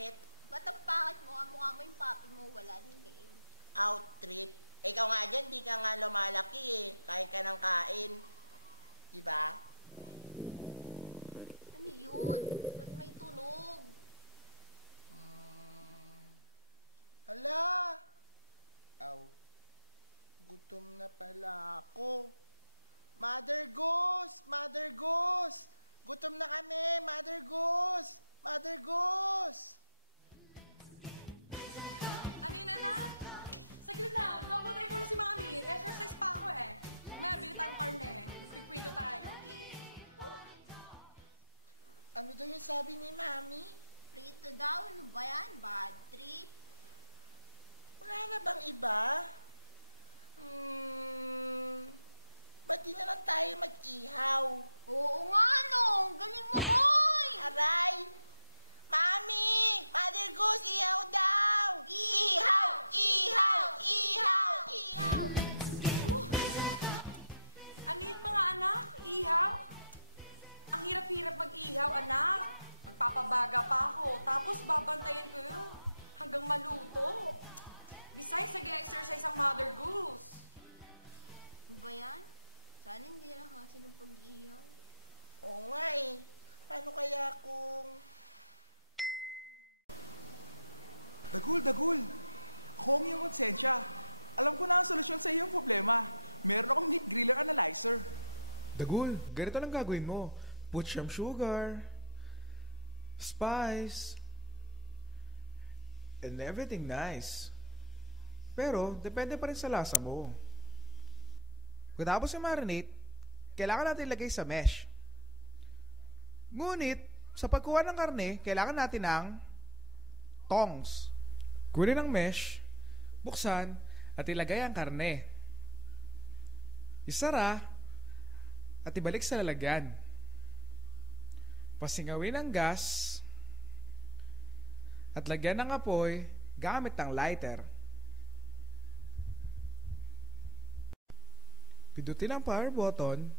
Bakit? Ba't ang pangit mo? Ang mukha mo yung papi mo, wala din leeg. Out trip. Ikaw nga dyan, di ka nga lumalaki eh. Kain ka ng kain. Diba? Ano yun? Ba't may tunog? Hala! Aw, gutom na pala ako. Mother Goose! Mother Goose! Gutom na kami! Mother Goose! Mother Goose! Ano yun, anak? Saglit lang, double time muna si Mami. Exercise pa ako eh. May bili tayong karne. Pipito tayo. Ano daw yung sabi ni Mami? Prito daw, ano ba yan? Bad trip? Wala na bang iba? Ba't di na lang tayo mag-ihaw? Oo nga no! Galing mo, boy! Aray! Mami! Mother Goose, ihaw daw! Ihaw! Ihaw! Ihaw! Ihaw! Ano yun mga anak? Ihaw? Ang hirap-hirap mag-ihaw, anak. Magpapabaga pa ako. Tapos babantayan ko yun hanggang maluto. Besides, nag-exercise ang Mother Goose. Ano ba yan? Sana hindi na kasi ng pag-ihaw. Oo nga eh. Paano kaya kung... Dagul! Ako ang iyong konsensya. Alam ko na ang solusyon sa iyong problema. Meron akong meat griller analyzer. Dagul, ganito lang gagawin mo. Put some sugar, spice, and everything nice. Pero, depende pa rin sa lasa mo. Pagkatapos yung marinate, kailangan natin ilagay sa mesh. Ngunit, sa pagkuha ng karne, kailangan natin ng tongs. Kunin ang mesh, buksan, at ilagay ang karne. Isara, at ibalik sa lalagyan. Pasingawin ang gas, at lagyan ng apoy gamit ng lighter. Pindutin ang power button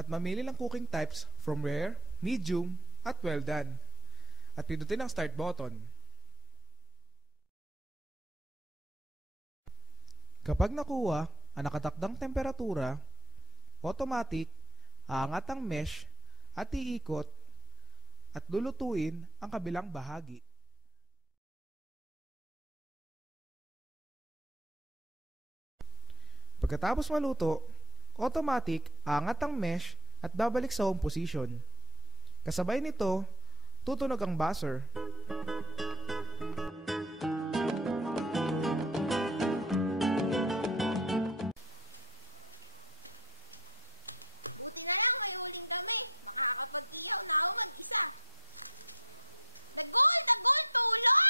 at mamili ng cooking types from rare, medium, at well done. At pindutin ang start button. Kapag nakuha ang nakatakdang temperatura, automatic, aangat ang mesh at iikot at lulutuin ang kabilang bahagi. Pagkatapos maluto, automatic, aangat ang mesh at babalik sa home position. Kasabay nito, tutunog ang buzzer. Buti na lang may huling kami. Makakapag-ihaw na ako mag-isa. Dagol! Dagol! Tulong!